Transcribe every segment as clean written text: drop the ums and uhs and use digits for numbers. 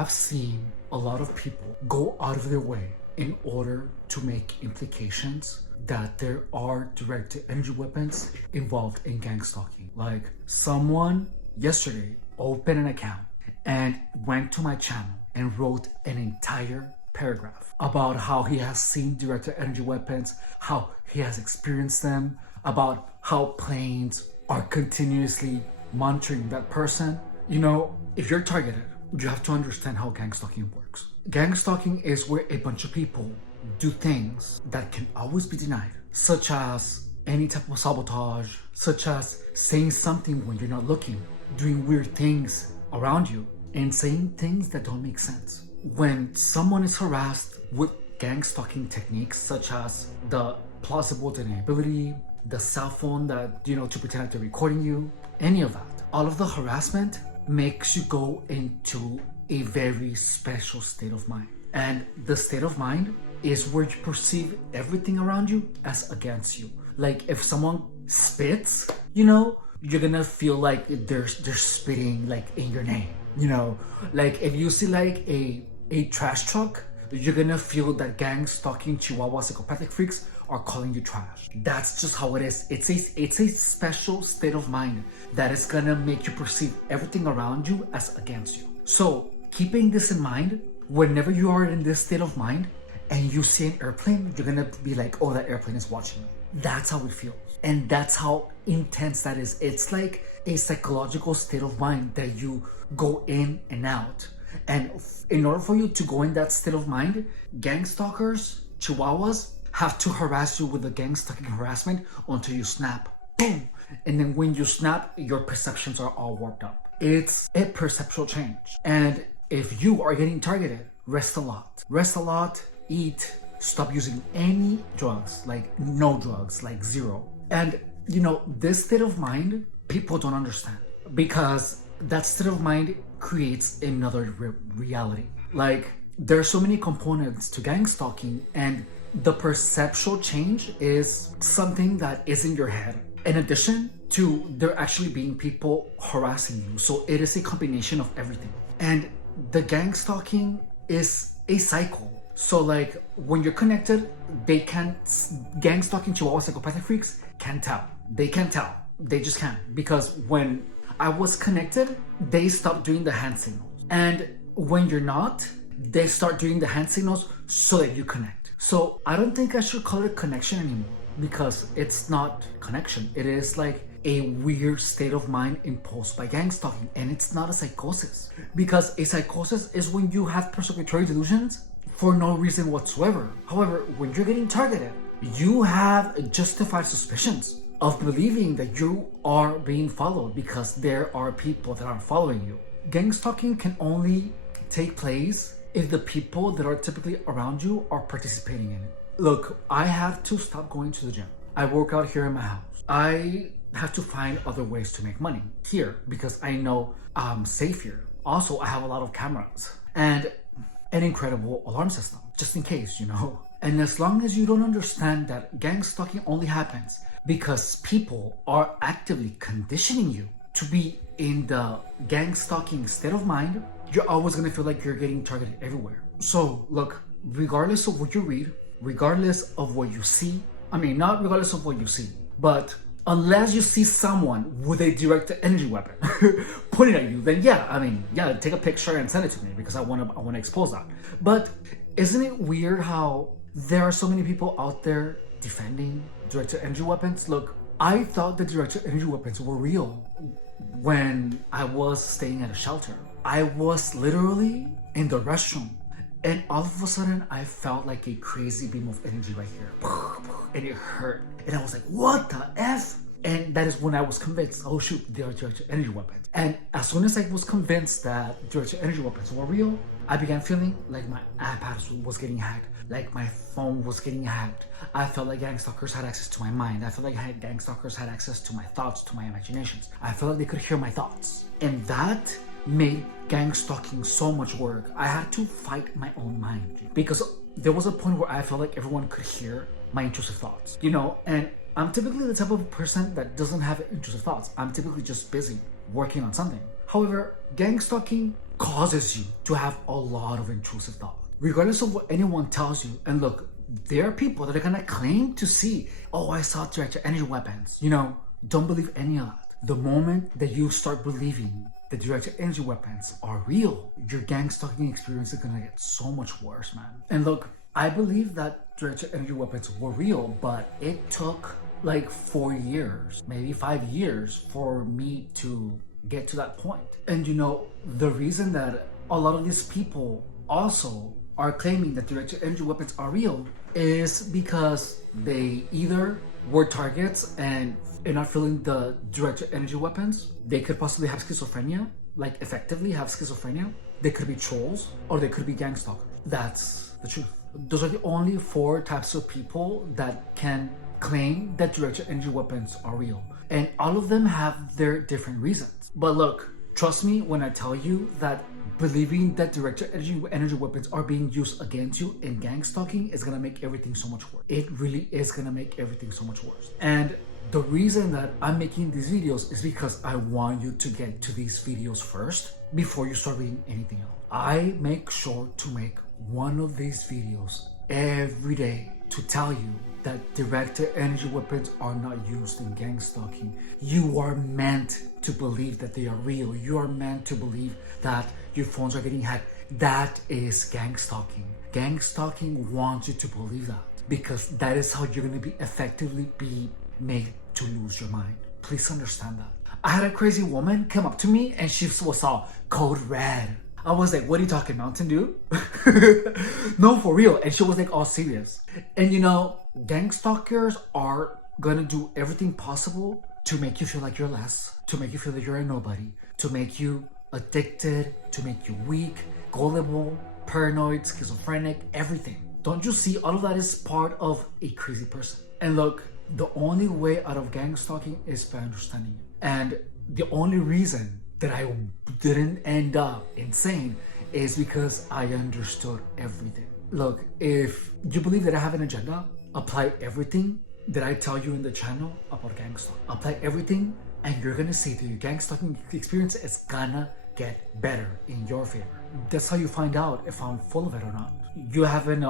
have seen a lot of people go out of their way in order to make implications that there are directed energy weapons involved in gang stalking. Like someone yesterday opened an account and went to my channel and wrote an entire paragraph about how he has seen directed energy weapons, how he has experienced them, about how planes are continuously monitoring that person. You know, if you're targeted, you have to understand how gang stalking works. Gang stalking is where a bunch of people do things that can always be denied, such as any type of sabotage, such as saying something when you're not looking, doing weird things around you, and saying things that don't make sense. When someone is harassed with gang stalking techniques such as the plausible deniability, the cell phone that, to pretend that they're recording you, any of that, all of the harassment makes you go into a very special state of mind. And the state of mind is where you perceive everything around you as against you. Like if someone spits, you're gonna feel like they're spitting like in your name. Like if you see like a trash truck, you're gonna feel that gang stalking Chihuahua psychopathic freaks are calling you trash. That's just how it is. It's a special state of mind that is gonna make you perceive everything around you as against you. So keeping this in mind, whenever you are in this state of mind and you see an airplane, you're gonna be like, oh, that airplane is watching me. That's how it feels. And that's how intense that is. It's like a psychological state of mind that you go in and out. And in order for you to go in that state of mind, gang stalkers, Chihuahuas, have to harass you with the gang stalking harassment until you snap. Boom! And then when you snap, your perceptions are all warped up. It's a perceptual change. And if you are getting targeted, rest a lot. Rest a lot, eat, stop using any drugs, like no drugs, like zero. And this state of mind, people don't understand because that state of mind creates another reality. Like there are so many components to gang stalking, and the perceptual change is something that is in your head. In addition to there actually being people harassing you. So it is a combination of everything. And the gang stalking is a cycle. So like when you're connected, gang stalking Chihuahua psychopathic freaks can't tell. They can't tell. They just can't. Because when I was connected, they stopped doing the hand signals. And when you're not, they start doing the hand signals so that you connect. So I don't think I should call it connection anymore because it's not connection. It is like a weird state of mind imposed by gang stalking, and it's not a psychosis. Because a psychosis is when you have persecutory delusions for no reason whatsoever. However, when you're getting targeted, you have justified suspicions of believing that you are being followed because there are people that are following you. Gang stalking can only take place if the people that are typically around you are participating in it. Look, I have to stop going to the gym. I work out here in my house. I have to find other ways to make money here because I know I'm safe here. Also, I have a lot of cameras and an incredible alarm system, just in case, And as long as you don't understand that gang stalking only happens because people are actively conditioning you to be in the gang stalking state of mind, you're always gonna feel like you're getting targeted everywhere. So look, regardless of what you read, regardless of what you see, not regardless of what you see, but unless you see someone with a directed energy weapon pointing at you, then take a picture and send it to me because I wanna expose that. But isn't it weird how there are so many people out there defending directed energy weapons? Look, I thought the directed energy weapons were real when I was staying at a shelter. I was literally in the restroom and all of a sudden I felt like a crazy beam of energy right here. And it hurt. And I was like, what the F? And that is when I was convinced, oh shoot, they are directed energy weapons. And as soon as I was convinced that directed energy weapons were real, I began feeling like my iPad was getting hacked, like my phone was getting hacked. I felt like gang stalkers had access to my mind. I felt like gang stalkers had access to my thoughts, to my imaginations. I felt like they could hear my thoughts. And that made gang stalking so much work. I had to fight my own mind because there was a point where I felt like everyone could hear my intrusive thoughts, and I'm typically the type of person that doesn't have intrusive thoughts. I'm typically just busy working on something. However, gang stalking causes you to have a lot of intrusive thought. Regardless of what anyone tells you, and look, there are people that are gonna claim to see, oh, I saw directed energy weapons. You know, don't believe any of that. The moment that you start believing that directed energy weapons are real, your gang stalking experience is gonna get so much worse, man. And look, I believe that directed energy weapons were real, but it took like 4 years, maybe 5 years for me to get to that point. And you know, the reason that a lot of these people also are claiming that directed energy weapons are real is because they either were targets and are not feeling the directed energy weapons. They could possibly have schizophrenia, like effectively have schizophrenia. They could be trolls, or they could be gang stalkers. That's the truth. Those are the only 4 types of people that can claim that directed energy weapons are real. And all of them have their different reasons. But look, trust me when I tell you that believing that directed energy weapons are being used against you in gang stalking is gonna make everything so much worse. It really is gonna make everything so much worse. And the reason that I'm making these videos is because I want you to get to these videos first before you start reading anything else. I make sure to make one of these videos every day to tell you that directed energy weapons are not used in gang stalking. You are meant to believe that they are real. You are meant to believe that your phones are getting hacked. That is gang stalking. Gang stalking wants you to believe that because that is how you're going to be effectively made to lose your mind. Please understand that. I had a crazy woman come up to me and she saw code red. I was like, what are you talking, Mountain Dew? No, for real. And she was like all serious. And you know, gang stalkers are gonna do everything possible to make you feel like you're less, to make you feel that you're a nobody, to make you addicted, to make you weak, gullible, paranoid, schizophrenic, everything. Don't you see all of that is part of a crazy person? And look, the only way out of gang stalking is by understanding it. And the only reason that I didn't end up insane is because I understood everything. Look, if you believe that I have an agenda, apply everything that I tell you in the channel about gang stalking. Apply everything and you're gonna see that your gang stalking experience is gonna get better in your favor. That's how you find out if I'm full of it or not. You haven't,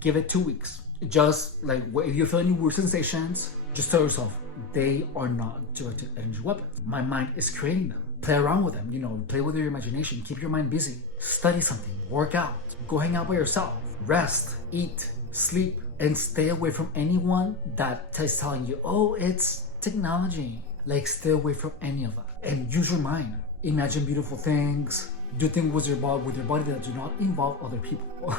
give it 2 weeks. Just like if you feel any weird sensations, just tell yourself, they are not directed energy weapons. My mind is creating them. Play around with them, you know, play with your imagination, keep your mind busy, study something, work out, go hang out by yourself, rest, eat, sleep, and stay away from anyone that is telling you, oh, it's technology. Like, stay away from any of that and use your mind. Imagine beautiful things, do things with your body that do not involve other people.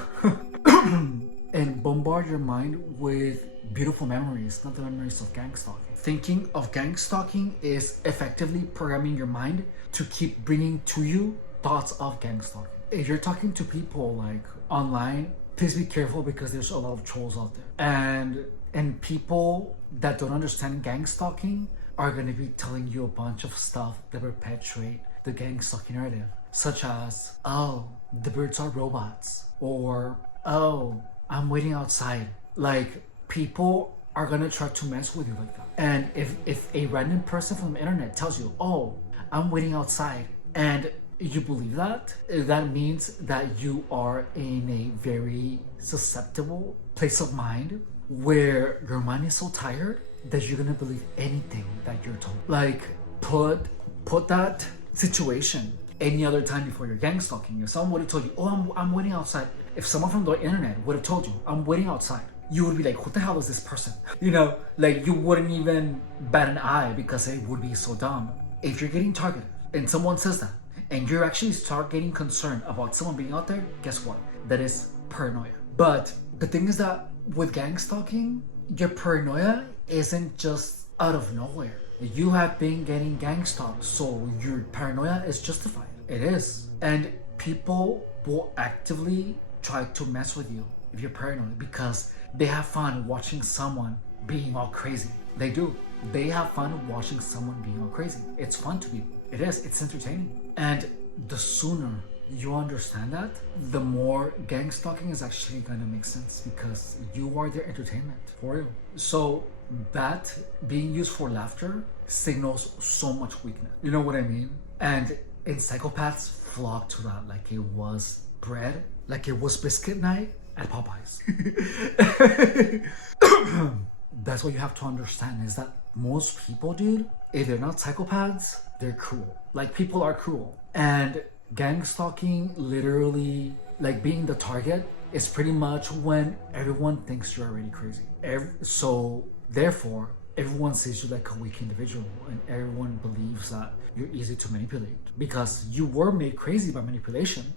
And bombard your mind with beautiful memories, not the memories of gang stalking. Thinking of gang stalking is effectively programming your mind to keep bringing to you thoughts of gang stalking. If you're talking to people like online, please be careful because there's a lot of trolls out there. And people that don't understand gang stalking are going to be telling you a bunch of stuff that perpetuate the gang stalking narrative, such as, oh, the birds are robots, or, oh, I'm waiting outside. Like, people are gonna try to mess with you like that. And if a random person from the internet tells you, oh, I'm waiting outside, and you believe that, that means that you are in a very susceptible place of mind where your mind is so tired that you're gonna believe anything that you're told. Like, put that situation any other time before you're gang stalking. If someone would have told you, oh, I'm waiting outside. If someone from the internet would have told you, I'm waiting outside, you would be like, what the hell is this person? You know, like, you wouldn't even bat an eye because it would be so dumb. If you're getting targeted and someone says that, and you're actually start getting concerned about someone being out there, guess what? That is paranoia. But the thing is that with gang stalking, your paranoia isn't just out of nowhere. You have been getting gang stalked, so your paranoia is justified. It is. And people will actively try to mess with you if you're paranoid because they have fun watching someone being all crazy. They do. They have fun watching someone being all crazy. It's fun to people. It is. It's entertaining. And the sooner you understand that, the more gang stalking is actually gonna make sense because you are their entertainment for real. So that being used for laughter signals so much weakness. You know what I mean? And And psychopaths flock to that like it was bread, like it was biscuit night at Popeyes. That's what you have to understand is that most people, dude, if they're not psychopaths, they're cruel. Like, people are cruel. And gang stalking, literally, like being the target, is pretty much when everyone thinks you're already crazy. So, therefore, everyone sees you like a weak individual, and everyone believes that you're easy to manipulate because you were made crazy by manipulation.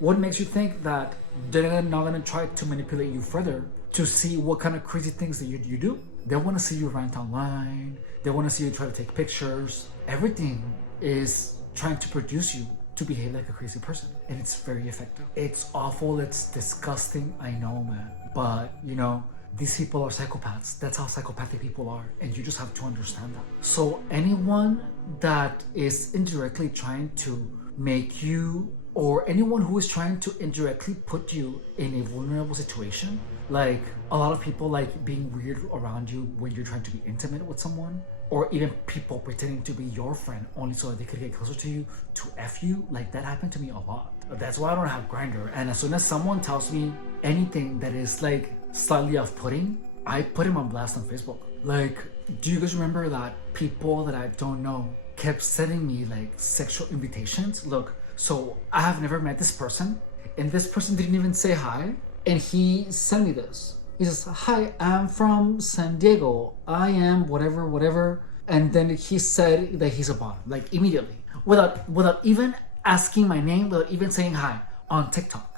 What makes you think that they're not gonna try to manipulate you further to see what kind of crazy things that you do? They want to see you rant online. They want to see you try to take pictures. Everything is trying to produce you to behave like a crazy person, and it's very effective. It's awful, it's disgusting, I know, man, but you know, these people are psychopaths. That's how psychopathic people are, and you just have to understand that. So anyone that is indirectly trying to make you, or anyone who is trying to indirectly put you in a vulnerable situation, like a lot of people like being weird around you when you're trying to be intimate with someone, or even people pretending to be your friend only so that they could get closer to you to F you, like that happened to me a lot. That's why I don't have Grindr. And as soon as someone tells me anything that is like slightly off-putting, I put him on blast on Facebook. Like, do you guys remember that people that I don't know kept sending me like sexual invitations? Look, so I have never met this person, and this person didn't even say hi, and he sent me this. He says, "Hi, I'm from San Diego. I am whatever." And then he said that he's a bot, like immediately, without even asking my name, without even saying hi, on TikTok.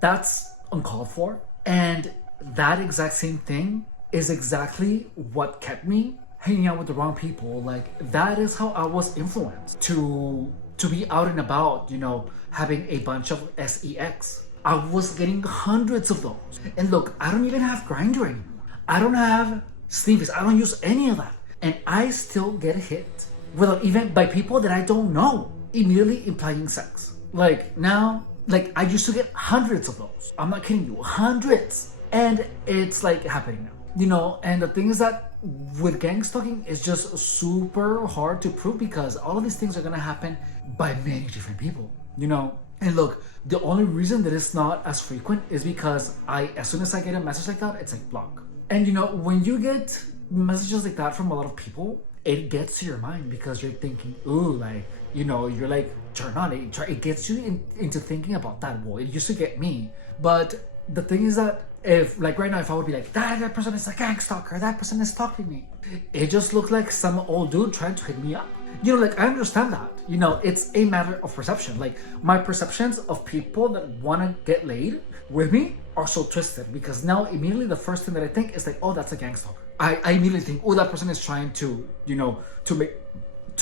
That's uncalled for. And that exact same thing is exactly what kept me hanging out with the wrong people. Like, that is how I was influenced to be out and about, you know, having a bunch of sex. I was getting hundreds of those. And look, I don't even have Grindr anymore. I don't have Sneakies. I don't use any of that. And I still get hit without even by people that I don't know, immediately implying sex. Like now, like I used to get hundreds of those. I'm not kidding you, hundreds. And it's like happening now. You know, and the thing is that with gang stalking, it's just super hard to prove because all of these things are gonna happen by many different people, you know. And look, the only reason that it's not as frequent is because as soon as I get a message like that, it's like block. And you know, when you get messages like that from a lot of people, it gets to your mind because you're thinking, ooh, like, you know, you're like, turn on it. It gets you into thinking about that. Well, it used to get me. But the thing is that if, like right now, if I would be like, that person is a gang stalker, that person is stalking me, it just looked like some old dude trying to hit me up. You know, like, I understand that. You know, it's a matter of perception. Like, my perceptions of people that want to get laid with me are so twisted because now immediately the first thing that I think is like, oh, that's a gang stalker. I immediately think, oh, that person is trying to, you know, to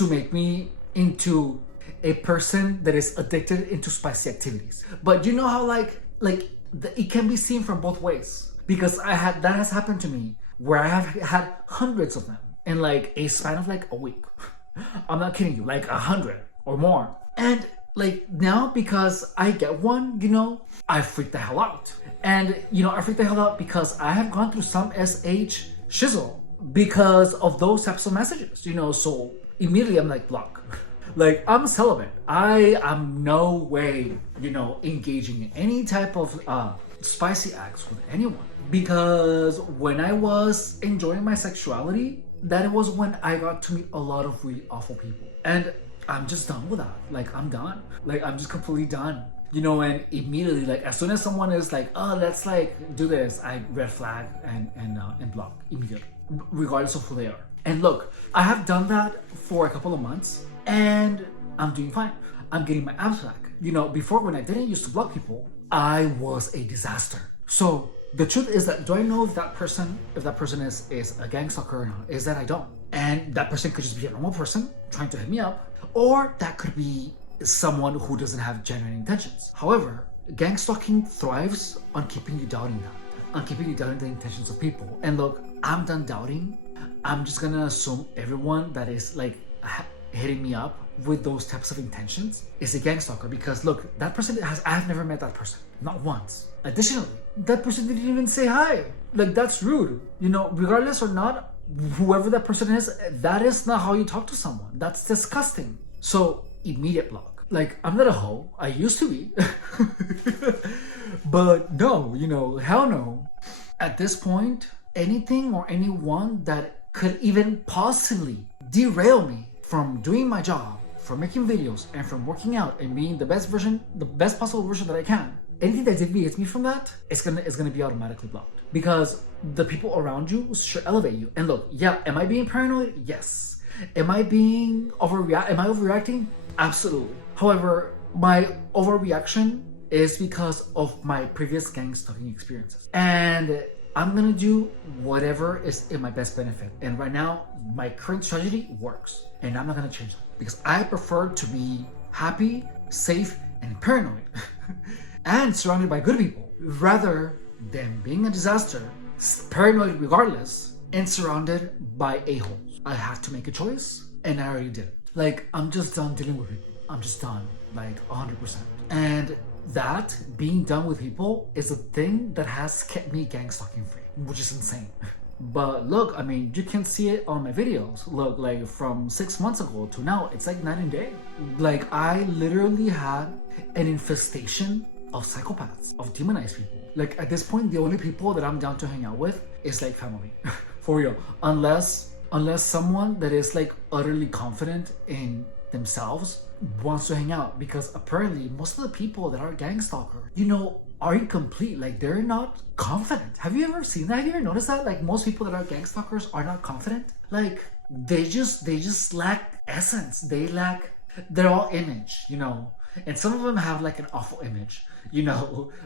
make me into a person that is addicted into spicy activities. But you know how it can be seen from both ways because that has happened to me where I have had hundreds of them in like a span of like a week. I'm not kidding you, like 100 or more. And like now, because I get one, you know, I freak the hell out. And you know, I freak the hell out because I have gone through some SH shizzle because of those types of messages, you know. So immediately I'm like, block. Like, I'm celibate. I am no way, you know, engaging in any type of spicy acts with anyone. Because when I was enjoying my sexuality, that was when I got to meet a lot of really awful people. And I'm just done with that. Like, I'm done. Like, I'm just completely done. You know, and immediately, like, as soon as someone is like, oh, let's, like, do this, I red flag and block immediately, regardless of who they are. And look, I have done that for a couple of months, and I'm doing fine. I'm getting my abs back. You know, before when I didn't used to block people, I was a disaster. So the truth is that, do I know if that person is a gang stalker or not? Is that I don't. And that person could just be a normal person trying to hit me up, or that could be someone who doesn't have genuine intentions. However, gang stalking thrives on keeping you doubting that, on keeping you doubting the intentions of people. And look, I'm done doubting. I'm just gonna assume everyone that is like hitting me up with those types of intentions is a gang stalker because look, that person I have never met that person, not once. Additionally, that person didn't even say hi. Like, that's rude. You know, regardless or not, whoever that person is, that is not how you talk to someone. That's disgusting. So immediate block. Like, I'm not a hoe. I used to be. But no, hell no. At this point, anything or anyone that could even possibly derail me from doing my job, from making videos, and from working out and being the best possible version that I can, anything that deviates me from that, it's gonna be automatically blocked. Because the people around you should elevate you. And look, yeah, am I being paranoid? Yes. Am I overreacting? Absolutely. However, my overreaction is because of my previous gang stalking experiences. And I'm gonna do whatever is in my best benefit. And right now, my current strategy works. And I'm not gonna change that. Because I prefer to be happy, safe, and paranoid. And surrounded by good people. Rather than being a disaster, paranoid regardless, and surrounded by a-holes. I had to make a choice, and I already did it. Like, I'm just done dealing with people. I'm just done, like 100%. And that, being done with people, is a thing that has kept me gang stalking free, which is insane. But look, I mean, you can see it on my videos. Look, like from 6 months ago to now, it's like night and day. Like, I literally had an infestation of psychopaths, of demonized people. Like, at this point, the only people that I'm down to hang out with is like family. For real. Unless someone that is like utterly confident in themselves wants to hang out. Because apparently most of the people that are gang stalkers, are incomplete. Like, they're not confident. Have you ever seen that? Have you ever noticed that? Like, most people that are gang stalkers are not confident. Like, they just lack essence. They're all image, And some of them have like an awful image,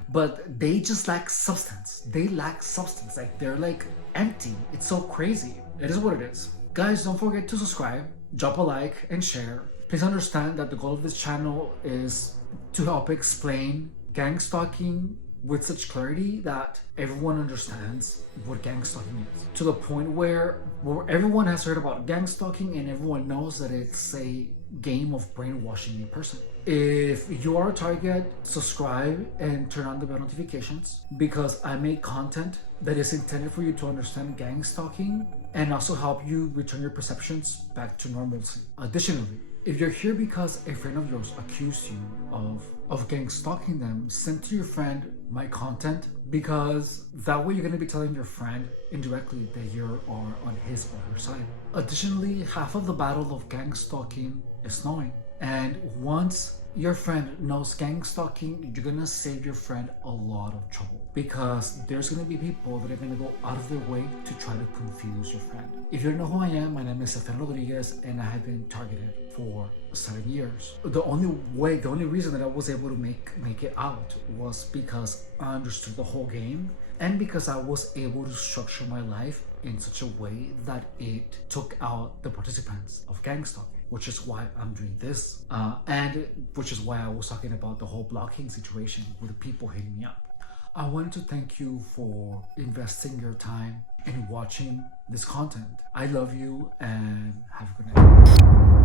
but they just lack substance. They lack substance. Like, they're like empty. It's so crazy. It is what it is. Guys, don't forget to subscribe, drop a like, and share. Please understand that the goal of this channel is to help explain gang stalking with such clarity that everyone understands what gang stalking is. To the point where everyone has heard about gang stalking and everyone knows that it's a game of brainwashing a person. If you are a target, subscribe and turn on the bell notifications, because I make content that is intended for you to understand gang stalking and also help you return your perceptions back to normalcy. Additionally, if you're here because a friend of yours accused you of gang stalking them, send to your friend my content, because that way you're going to be telling your friend indirectly that you are on his or her side. Additionally, half of the battle of gang stalking is knowing. And once your friend knows gang stalking, you're gonna save your friend a lot of trouble, because there's gonna be people that are gonna go out of their way to try to confuse your friend. If you don't know who I am, my name is Efren Rodriguez, and I have been targeted for 7 years. The only reason that I was able to make it out was because I understood the whole game, and because I was able to structure my life in such a way that it took out the participants of gang stalking. Which is why I'm doing this, and which is why I was talking about the whole blocking situation with the people hitting me up. I wanted to thank you for investing your time in watching this content. I love you, and have a good night.